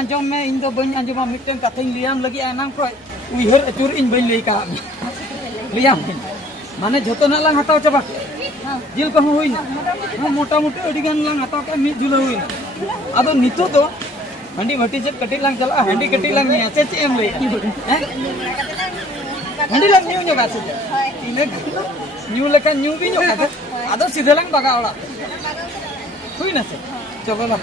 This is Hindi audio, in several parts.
आंजम में इन दो बन आंजमा मिटन कथा लियाम लगी एनाम को उइहर अचुर इन बन लई का लियाम माने झोतो ना लांग हताव चबा जिल को हुइना मोटा मोटी अडी गान लांग हताव के मी जुला हुइना आदो नितो तो हंडी भट्टी से कटी लांग चला हंडी कटी लांग नी आचे एम लई हैं हंडी लांग न्यू न्यू गासे इने न्यू लेका न्यू भी न्यू का आदो सीधे लांग बगा ओड़ा हुइना से चलो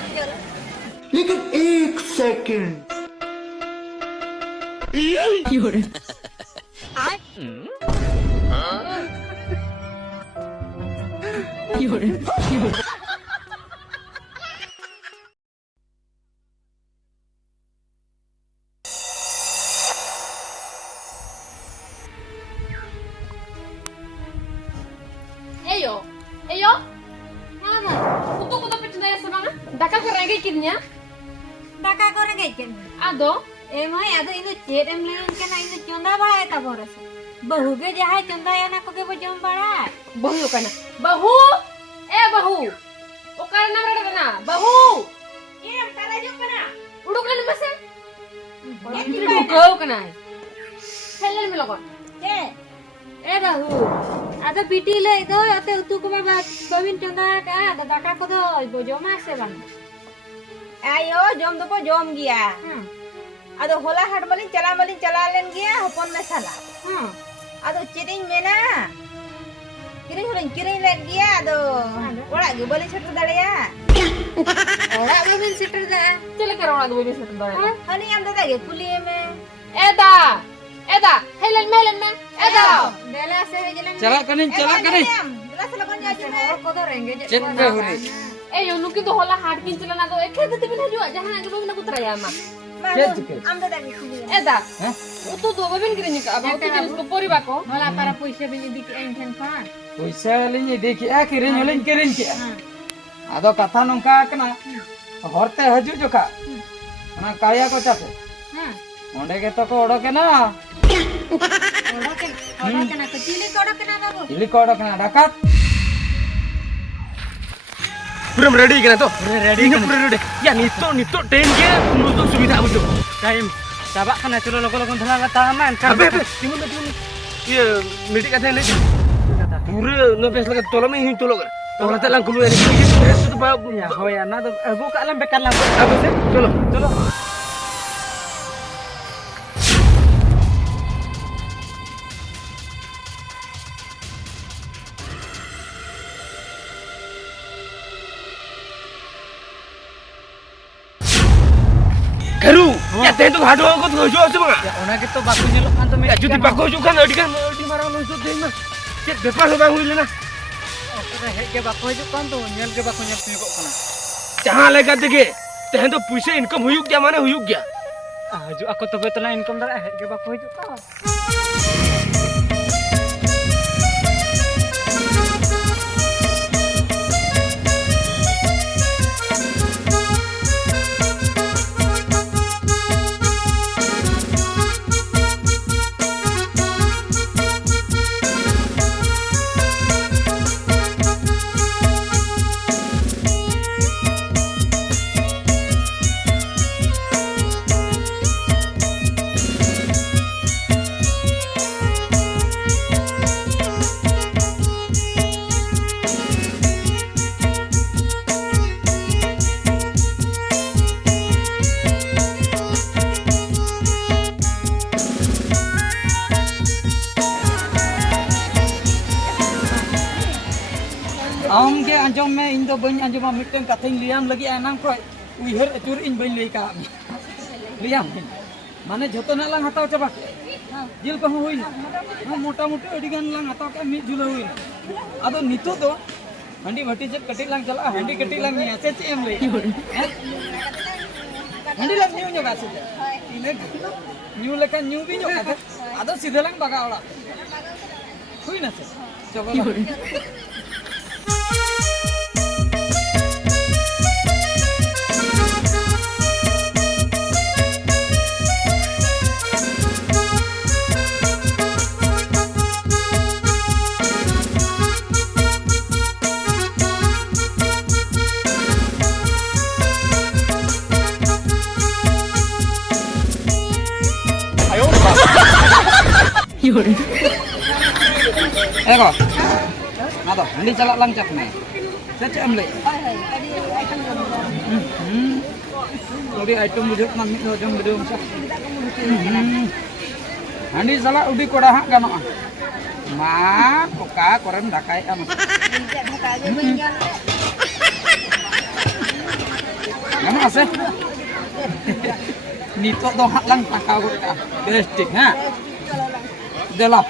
लेकिन एक second Eyo, Eyo, mana? Untuk pe cendaya sebanga? Daka ko rengge kinnya? Daka ko rengge kin. Ado? Emai ado inu chet em lain kana inu chonda bada ta boras. Bahu ge jahai chonda yana ko ge bojom bada. Bahu kana. Bahu? Bahu. Okar nam rada kana. Bahu. Em karaju kana. Uduk lan mase? Uduk kana. Helen melokon. Ke? Bahu. Ada piti le itu ate utu ko ba babin chonda ka ada daka ko do bojom ase bang. Ayo jom do ko jom gya. Ado hola hat malin chala len gya hopon me sala. Ado chiring mena. Kiring len gya ado. Ora ge bali setter daleya. Ora babin setter da. Chele karo ora do be setter da. Hani am da ge kuli me. Eda, Helen me. Eda. Dela se he jalan. चला कने Jelas lagon ja jume. Ko do rengge je. Check पे हो रही Eyo nuki to hola hat kin chala na do ekhe de tibin haju jahan age bang na kutraya ma. Am da ge kuli. Eda. Utu do babin kirin ka aba utu jenis ko pori ba ko. Mala para puisa bin dik en kan kan. पैसा लिन देखि आ किरिन के आदो कथा नंका कना हरते हजू जोका ना काया को चापे ओंडे के तो को ओडके ना Odo kena kecil ko odo kena babu. इली को ओडके ना डाकत पूरा रेडी कना तो रेडी पूरा रेडी या नितो ट्रेन के मुझे सुविधा बुझो टाइम चाबा खाना चलो लोगन धला लता मान अबे तिमुन ये मीटिंग का नहीं पूरे नो पेस लगा तोला में ही तोलो कर तोला तला कुलु ये तो बा या हो या ना तो अबो कालम बेकार ला अब से चलो करू या ते तो हाडो को तो जो से बगा या ओना के तो बाकु नेलो खान तो मे जुदी पाको जो खान अडी मारा नो जो देना के बेपार हो हुई लेना हे के बाकु जो कान तो नेल के बाकु नेल तुई को कना जहां लगा देगे तेहन तो पैसे इनकम हुई गया माने हुई गया जो ako तबे तो इनकम दरा हे के बाकु जो का आम के आंजम में इन दो बन आंजमा मिटन कथा लियाम लगी एनाम को उइहर अचुर इन बन लई का लियाम माने झोतो ना लांग हताव चबा जिल को हुइना मोटा मोटी अडी गान लांग हताव के मी जुला हुइना आदो नितो तो हंडी भट्टी से कटी लांग चला हंडी कटी लांग नी आचे एम लई हंडी लांग न्यू गासे इने न्यू लेका न्यू भी न्यू का आदो सीधे लांग बगा ओड़ा हुइना से चलो Eko. Aduh, ini celak langcap nih. Saya cek ambil. Udah item bujuk mami jom bedung sah. Andi salah udah kodah hak gano ah. Ma, koka koren dakai am. Gano aseh. Nito dong hak lang takau ka. Bestik ha. Delah.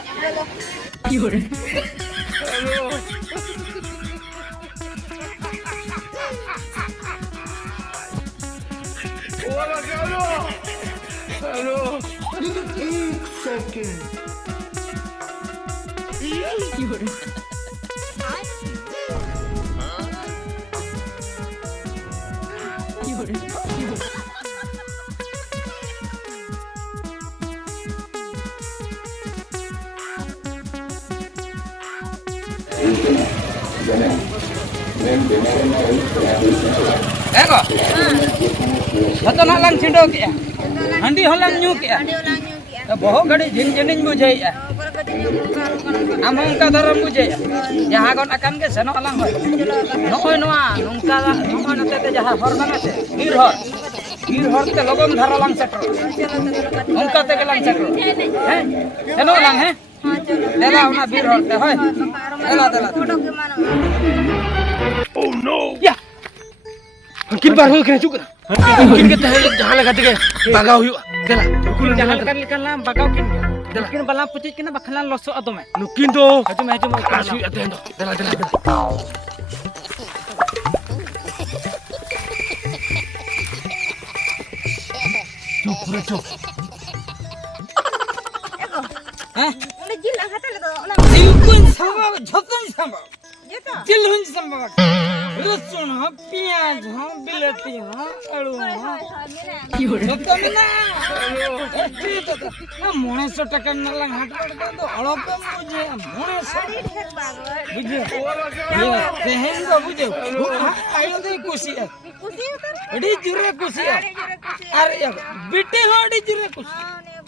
एक second Eko. Satu nak lang cindo kia. Handi holang nyu kia. Bohong gadi jin jinin bujai ya. Among ka daram bujai. Jaha kon akan ke seno alang hoy. Noy noa nungka noa nate te jaha hor bang ase. Gir hor te logon dhara lang setro. Nungka te lang setro. He? Seno lang he? Dela una bir hor te hoy. Dela. Oh no. Ya. Mungkin baru kena juga. Mungkin kita jangan lagi ke bagau yuk. Dela. Jangan kan lam bagau kin. Mungkin balam pucit kena bakalan losok atau me. Mungkin tuh. Hajum Kasih aten tuh. Dela. Cuk. Hah? Ona jil lang hata le to ona Jilkun sama jotun sama. jeto Jilhun sama. Rasun ha pyaj ha bilati ha alu ha. Jotto mina. Na 900 টাকা নালাং হাট করতে তো অল্প বুঝে 900 বুঝে তেহেন তো বুঝে আইও দে খুশি kusi utar এডি জুরে খুশি আর বেটি হডি জুরে খুশি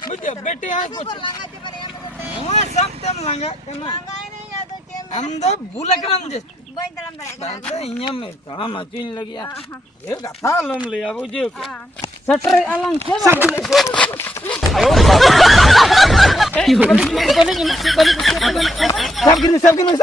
বুঝে বেটি হা খুশি langa je bare am নোয়া সামতেম লাগা কেনা langa ini ya to cem আমদো বুলাকরাম যে bain dalam bare দাদা ইয়া মে তারা মাচিন লাগিয়া এ গাথা লম লিয়া বুঝে সটরে আলং সেবা सब गिन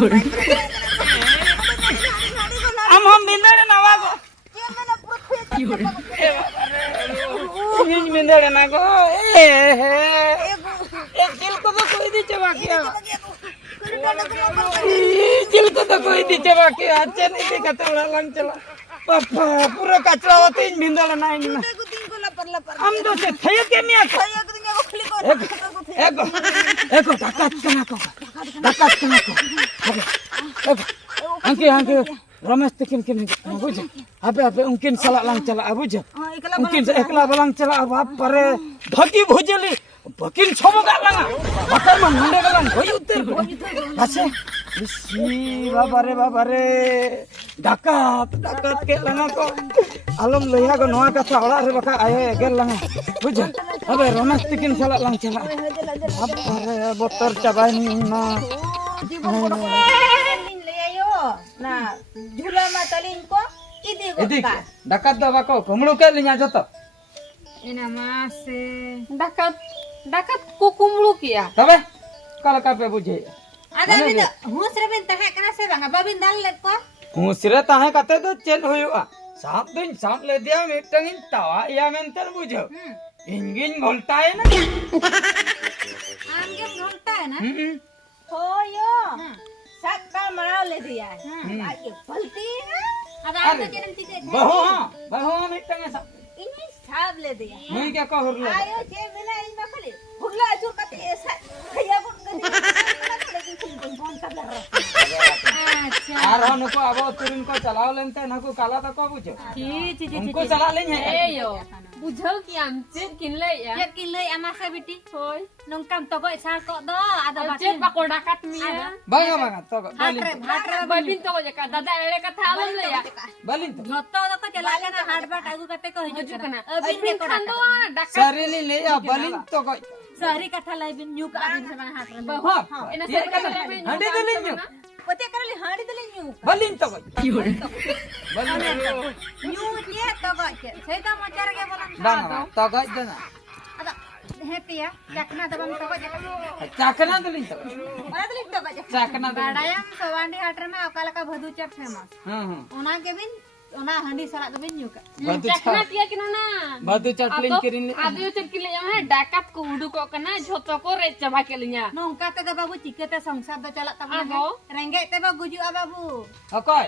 बोले हम बिंदड़ नवागो बिंदड़ नागो दिल को तो कोई दी चबा किया दिल को तो कोई दी चबा किया अच्छा नहीं देखा चला लंग चला पापा पूरा कचरा होते इन बिंदड़ ना इन हम तो से थे के मिया एको डकात कना को अंके रमेश तकिन के बुझ अबे उनकिन सला लंग चला बुझ उनकिन एकला बलंग चला अब परे भगी भुजली बकिन छबगा लंगा बकर मन मुंडे गलन होई उतर बसे इसी बाबा रे डाकात के लंगा को आलम लइया को नवा कथा ओला रे बका आए एगेल लंगा बुझ अबे रमेश तकिन सला लंग चला अब परे बोतर चबाई ना nah jula matalin ko idi ko Edik, dakat dah bako, kumulu ke linya joto. Ina mas Dakat kukumlu kia. Tabe, kalau kape buje. ada bida husre bin tahe kana se banga babin dal let ko Musire tahe kate to chen huyuga. Saat din saat le dia mitangin tawa ya mental bujo. Ingin goltai na. amge ढोलता है ना hoyo sakal marau le dia ayo balti na ada ada jenen tike Bahu mitangin sa. ini sab le dia Mui kya ko hurle. ayo je mena in makali hurla ajur kate esa khaya bun gani अच्छा Arho nuko abo turin ko chalao lente nuko kala ta ko bujo. ची ची ची Unko chala lenya. Eyo. बुझल कि हम चेक किन ले या चेक किन ले ama se biti होय nongkam togoi sar kok do ada चेक बको डाकत मिया बांगा बांगा तो बालिन hatre बबिन तो जका दादा एड़े कथा आलम ले या बालिन तो joto do ko chala kana hat bat agu kate ko hijud हजू kana कना अबिन खान दो डाका सारेली ले या बालिन तो कोई sehari kata lain nyuk abin sama hatre हां एना ये से कना ले हंडे दे लेन्यो પોતે કરેલી હાડી દલે ન્યુ बालिन तो कोई बालिन nyuk ye togoi ke sei ta mocar ke bolam बांगा तो कोई देना ada happy ya jakna dabam togoi jakna चाकना दलिन तो ઓલા દલે તો ગજે चाकना दलिन badayam sawandi hatre ma okala ka bhadu chap famous हां ona ke bin ona handi salak do bin nyuk बदु चकना किया किनो ना बदु चटलिन किरिन ले आदियो चेक किले या डाकत को उडु को कना झोतो को रे चबा के लिया nongka te da babu cikete songsar do chalak tabna Abo. renggek te ba guju babu अकोय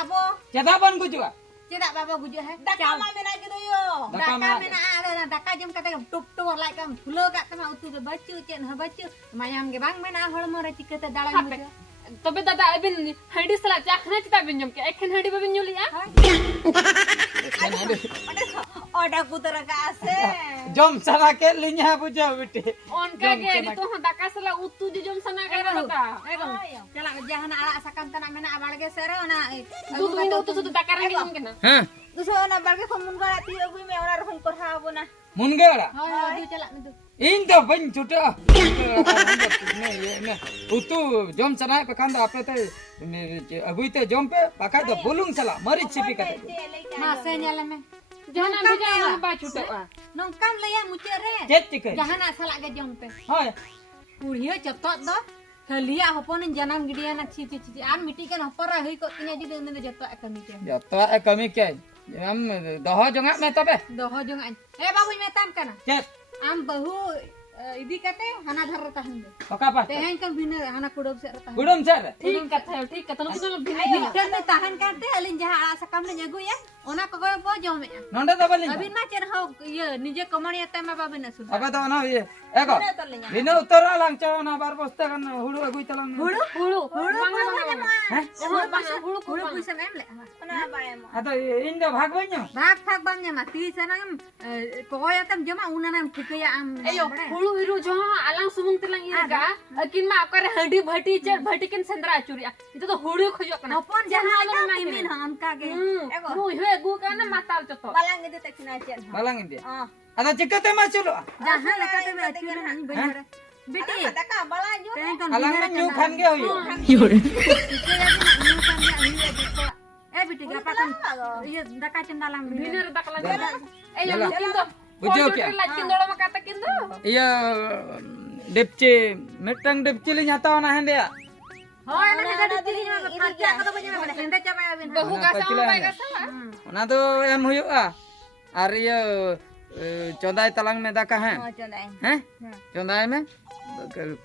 abo चदा बन गुजुआ cedak baba guju he ડાકા માં મેના કીધું યો Daka daka ma mena ada daka jam kata tuk tuk like kam fulo kat tama utu ke bacu cen ha bacu mayam ge bang mena holmo re cikete dalang Hape. तबे दादा अबिन हंडी सला चखना चिता बिन जम के एखन हंडी बबिन जुलिया ઓડા કુતર કા આસે जम सरा के लिnya बुझो बेटे उनका के तो दाका सला उतु di jom sana के बता celak jahan ala sakam tanah mena abal ge sero na दूध बिन उतु सुद दाका रंग जम के ना हां दुसो ना बालके फमुन गड़ा ती अबुई में ओना रखन करहाबो ना मुनगेड़ा hoy du celak nu इन तो बन छुटा ने उतु जम सना पे कांदा आपे ते अबुई ते जम पे पाका तो बुलुंग सला मरी छिपी का ma se nyala me जहना बिजा हम बा छुटो nongkam leya mucik re चेत चिके jahan salak ge jom pe hi Purhia cetot do. Khalia hoponin janam gidian nak cici cici an miti kan hopora hei kok tinya jadi nene cetot akan miti. या तो ए कमी के हम दह जंगा में तबे Doho jong an. Babu metam kana. चेत Am bahu idi kate hana dhar tahan de. पका पा Tehen kan bina hana kudob se tahan. गुडम सर ठीक कथा नु कुछ बिन Kan me tahan kate alin jaha ala sakam le jago ya. Ona ko bo jom ya. नंडा दबलिन Abin ma cer ho ye nije komani ate ma babin asul. अबे तो ना ये एको बिना उतरा लांग चावना बार बस्ता kan हुडु अगुई तलांग हुडु हुडु बांगा हैं हुडु Kudu puisa em le. ઓના બાય માં आ तो इन दो भाग बन्यो Bak bam nya ma ti sanam ko ya tam jama unanam thikaya am. अयो हुडु हिरु जो आलांग सुमुंग तिलांग इरगा अकिन मा आकर हंडी भटी चर भटी किन संद्रा चुरिया इतो तो हुडु खजो कना Hopon jahan ka imin ham ka ge. नु हे गु काना माताल चतो balang itu tak kena cen बालांग इंदे ah ada चिकते मा चलो Jahan lekate me achuran ani banjara. Biti dak balaju teng kan alang bina nyu Khan के होयो eh biti gapa kan iya daka cendalang बिनर दकला अयो Yalah. किन तो बुझो क्या लाचिन दोड़ा मा काता किन तो iya depce metang depce li nyata wana hende ya hoy ana heda dili ma parcha ka to banya ma henda chama abin बहु का sama बाय का sama ona to em huyuga ar iya चौदाई तलांग में दाका है oh cendai हैं चौदाई में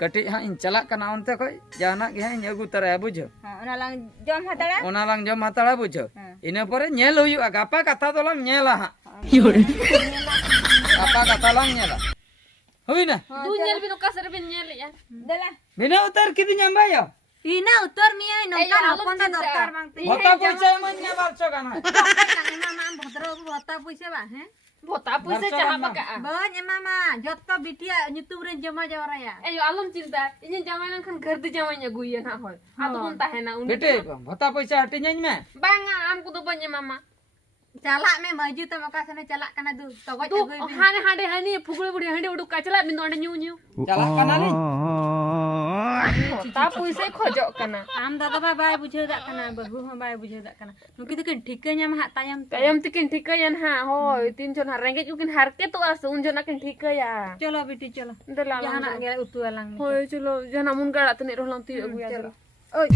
कटी हाँ इन चला कना उनते कोई जाना के हैं अगु तरह बुझो ha ona lang jom hatara ओना लांग जम हाताड़ा बुझो इने परे नेल हुयुगा गापा कथा तो लांग नेला हां गापा कथा लांग नेला हुई ना तू nyel binu kasar bin nyel ya dala बिना उतर किदी nyambayo ina utar niya nongkan hopon ta dorkar mang ti होता पैसा मन ने बालचो काना mama am bhodro bhota puise ba he bota puise jaha baka ban mama jotto bitia nyutum ren jama jawara ya ayo alam cinta ini jamanan kan घर di jamanya guya na hoy atu pun tahena uni बेटे होता पैसा हटे नई में banga am kudu banya mama calak me maju ta maka sane calak kana du togoj tu agoi hane hade hani pukul budi hande udu kacala bin onde nyu nyu चला काना ली ta puise khojok kana am dada ba bai bujhe dak kana bahu ha bai bujhe dak kana nuki tu kan thikanya ma tayam tayam tikin thikayan ha hoy tin jon harenge ukin harke to as un jon akin thikaya chalo biti chalo dela jahana ge utu alang hoy chalo jana mun gara tani rohlam ti agu ya oi